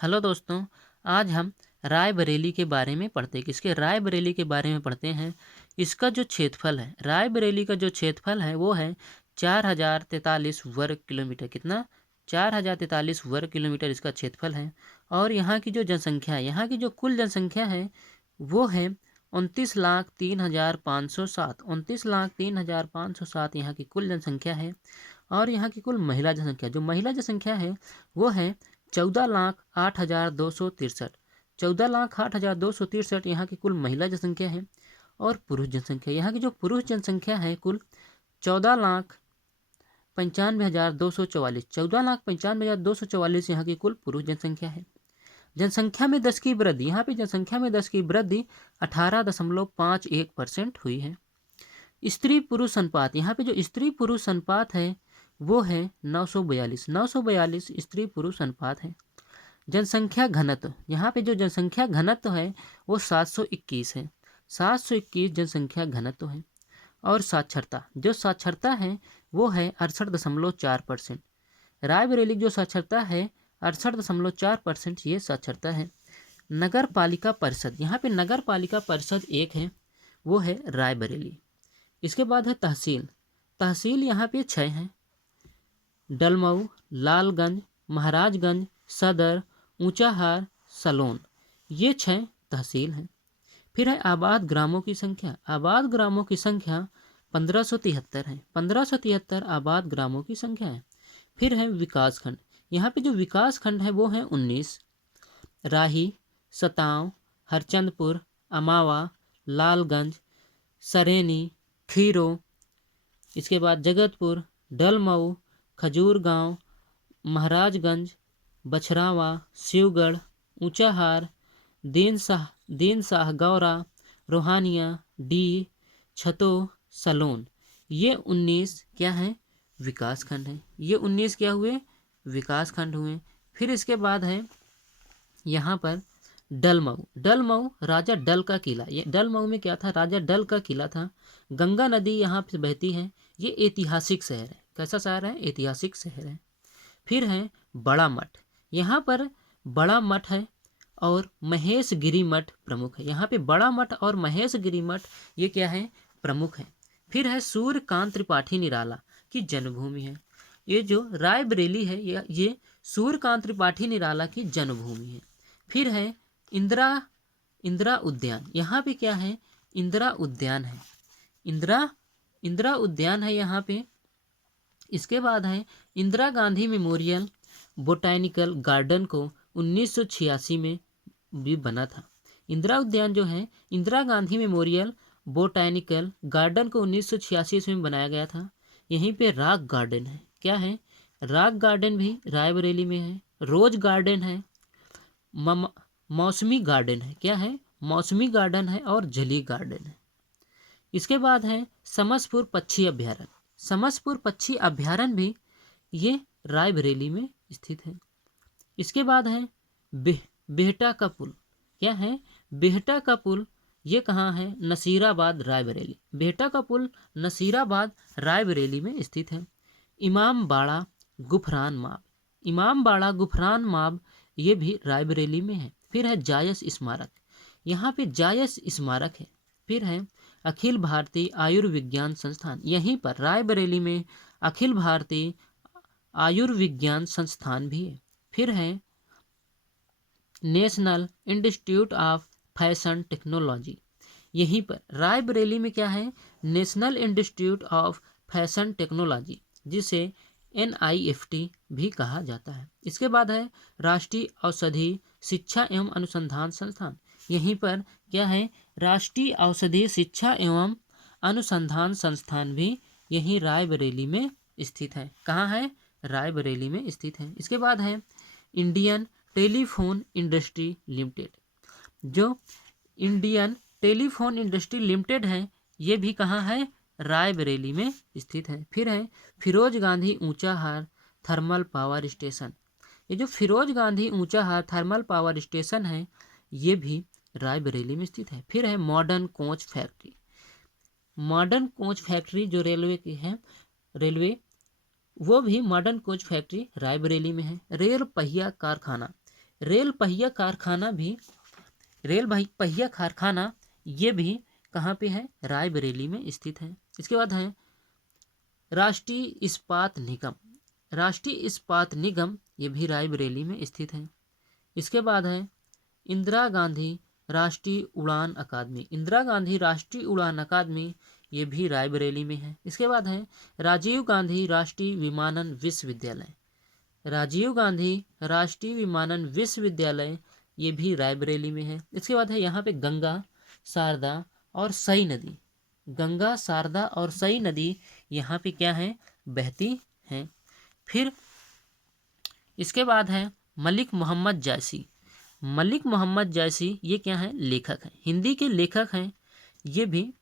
Hello दोस्तों। आज हम रायबरेली के बारे में पढ़ते हैं। किसके? रायबरेली के बारे में पढ़ते हैं। इसका जो क्षेत्रफल है, रायबरेली का जो क्षेत्रफल है वो है 4043 वर्ग किलोमीटर। कितना? 4043 वर्ग किलोमीटर इसका क्षेत्रफल है। और यहाँ की जो जनसंख्या है, यहाँ की जो कुल जनसंख्या है वो है 29,03,507। 29,03,507 यहाँ की कुल जनसंख्या है। और यहाँ की कुल महिला जनसंख्या, जो महिला जनसंख्या है वो है 14,08,263। 14,08,263 यहाँ की कुल महिला जनसंख्या है। और पुरुष जनसंख्या, यहाँ की जो पुरुष जनसंख्या है कुल 14,95,244। 14,95,244 यहाँ की कुल पुरुष जनसंख्या है। जनसंख्या में 10 की वृद्धि, यहाँ पे जनसंख्या में 10 की वृद्धि 18.51% हुई है। स्त्री पुरुष अनुपात, यहाँ पे जो स्त्री पुरुष अनुपात है वो है 942। 942 स्त्री पुरुष अनुपात है। जनसंख्या घनत्व, यहाँ पे जो जनसंख्या घनत्व है वो 721 है। 721 जनसंख्या घनत्व है। और साक्षरता, जो साक्षरता है वो है 68.4%। रायबरेली की जो साक्षरता है 68.4% ये साक्षरता है। नगर पालिका परिषद, यहाँ पे नगर पालिका परिषद एक है, वो है रायबरेली। इसके बाद है तहसील। तहसील यहाँ पे 6 हैं। डलमऊ, लालगंज, महाराजगंज, सदर, ऊंचाहार, सलोन, ये 6 तहसील हैं। फिर है आबाद ग्रामों की संख्या। आबाद ग्रामों की संख्या 1573 है। 1573 आबाद ग्रामों की संख्या है। फिर है विकास खंड। यहाँ पे जो विकास खंड है वो है 19। राही, सतांव, हरचंदपुर, अमावा, लालगंज, सरेनी, खीरो, इसके बाद जगतपुर, डलमऊ, खजूर गांव, महाराजगंज, बछरावा, शिवगढ़, ऊंचाहार, दीन शाह गौरा, रोहानिया, डी, छतो, सलोन, ये 19 क्या हैं? विकास खंड हैं। ये 19 क्या हुए? विकास खंड हुए। फिर इसके बाद है यहाँ पर डलमऊ। डलमऊ राजा डल का किला। ये डलमऊ में क्या था? राजा डल का किला था। गंगा नदी यहाँ से बहती है। ये ऐतिहासिक शहर है। कैसा शहर है? ऐतिहासिक शहर है। फिर है बड़ा मठ। यहाँ पर बड़ा मठ है और महेश गिरी मठ प्रमुख है। यहाँ पे बड़ा मठ और महेश गिरी मठ ये क्या है? प्रमुख है। फिर है सूर्यकांत त्रिपाठी निराला की जन्मभूमि है। ये जो रायबरेली है ये सूर्यकांत त्रिपाठी निराला की जन्मभूमि है। फिर है इंदिरा इंदिरा उद्यान। यहाँ पे क्या है? इंदिरा उद्यान है। इंदिरा उद्यान है यहाँ पे। इसके बाद है Indira Gandhi memorial botanical garden को 1986 में भी बना था। इंदिरा उद्यान जो है, Indira Gandhi memorial botanical garden को 1986 में बनाया गया था। यहीं पे रॉक गार्डन है। क्या है? रॉक गार्डन भी रायबरेली में है। रोज गार्डन है, मौसमी गार्डन है। क्या है? मौसमी गार्डन है और जली गार्डन है। इसके बाद है समसपुर पक्षी अभ्यारण्य। समसपुर पक्षी अभ्यारण्य भी ये रायबरेली में स्थित है। इसके बाद है बेहटा का पुल। क्या है? बेहटा का पुल ये कहाँ है? नसीराबाद, रायबरेली। बेहटा का पुल नसीराबाद, रायबरेली में स्थित है। इमाम बाड़ा गुफरान माब। इमाम बाड़ा गुफरान माब ये भी रायबरेली में है। फिर है जायस स्मारक। यहाँ पे जायस स्मारक है। फिर है अखिल भारतीय आयुर्विज्ञान संस्थान। यहीं पर रायबरेली में अखिल भारतीय आयुर्विज्ञान संस्थान भी है। फिर है national institute of fashion technology. यहीं पर रायबरेली में क्या है? National institute of fashion technology, जिसे NIFT भी कहा जाता है। इसके बाद है राष्ट्रीय औषधि शिक्षा एवं अनुसंधान संस्थान। यहीं पर क्या है? राष्ट्रीय औषधि शिक्षा एवं अनुसंधान संस्थान भी यहीं रायबरेली में स्थित है। कहाँ है? रायबरेली में स्थित है। इसके बाद है इंडियन टेलीफोन इंडस्ट्री लिमिटेड। जो इंडियन टेलीफोन इंडस्ट्री लिमिटेड है ये भी कहाँ है? रायबरेली में स्थित है। फिर है Feroze Gandhi Unchahar thermal power station. ये जो Feroze Gandhi Unchahar thermal power station है ये भी रायबरेली में स्थित है। फिर है modern coach factory. Modern coach factory जो रेलवे की है, रेलवे, वो भी मॉडर्न कोच फैक्ट्री रायबरेली में है। रेल पहिया कारखाना, रेल पहिया कारखाना ये भी कहाँ पे है? रायबरेली में स्थित है। इसके बाद है राष्ट्रीय इस्पात निगम ये भी रायबरेली में स्थित है। इसके बाद है इंदिरा गांधी राष्ट्रीय उड़ान अकादमी ये भी रायबरेली में है। इसके बाद है राजीव गांधी राष्ट्रीय विमानन विश्वविद्यालय ये भी रायबरेली में है। इसके बाद है यहाँ पे गंगा शारदा और सई नदी यहाँ पे क्या है? बहती हैं। फिर इसके बाद है मलिक मोहम्मद जायसी ये क्या है? लेखक हैं, हिंदी के लेखक हैं, ये भी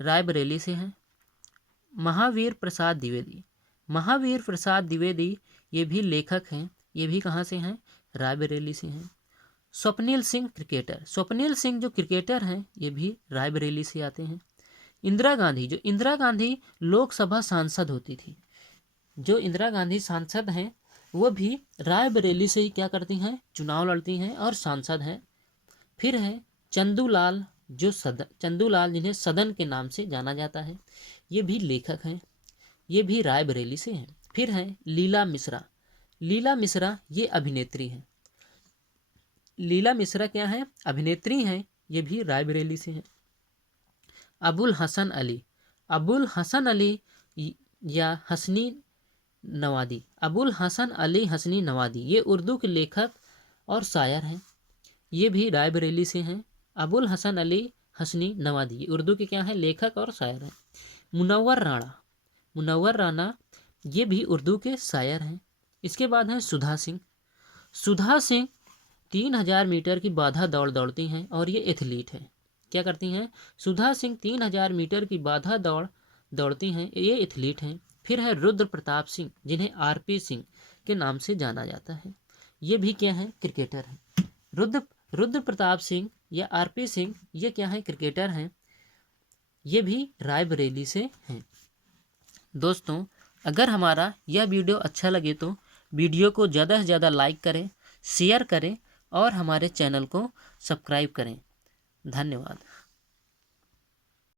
रायबरेली से हैं। महावीर प्रसाद द्विवेदी ये भी लेखक हैं, ये भी कहाँ से हैं? रायबरेली से हैं। स्वप्निल सिंह जो क्रिकेटर हैं ये भी रायबरेली से आते हैं। इंदिरा गांधी लोकसभा सांसद होती थी, जो इंदिरा गांधी सांसद हैं वो भी रायबरेली से ही क्या करती हैं? चुनाव लड़ती हैं और सांसद हैं। फिर है चंदूलाल जिन्हें सदन के नाम से जाना जाता है, ये भी लेखक हैं, ये भी रायबरेली से हैं। फिर है लीला मिश्रा ये अभिनेत्री हैं। लीला मिश्रा क्या है? अभिनेत्री हैं, ये भी रायबरेली से हैं। अबुल हसन अली या हसनी नवादी ये उर्दू के लेखक और शायर हैं, ये भी रायबरेली से हैं। अबुल हसन अली हसनी नवादी ये उर्दू के क्या हैं? लेखक और शायर हैं। मुनव्वर राना ये भी उर्दू के शायर हैं। इसके बाद है सुधा सिंह 3000 मीटर की बाधा दौड़ दौड़ती हैं और ये एथलीट हैं। क्या करती हैं? सुधा सिंह 3000 मीटर की बाधा दौड़ दौड़ती हैं, ये एथलीट हैं। फिर है रुद्र प्रताप सिंह जिन्हें आरपी सिंह के नाम से जाना जाता है, ये भी क्या है? क्रिकेटर हैं। रुद्र प्रताप सिंह या आरपी सिंह ये क्या है? क्रिकेटर हैं, ये भी रायबरेली से हैं। दोस्तों, अगर हमारा यह वीडियो अच्छा लगे तो वीडियो को ज़्यादा से ज़्यादा लाइक करें, शेयर करें और हमारे चैनल को सब्सक्राइब करें। धन्यवाद।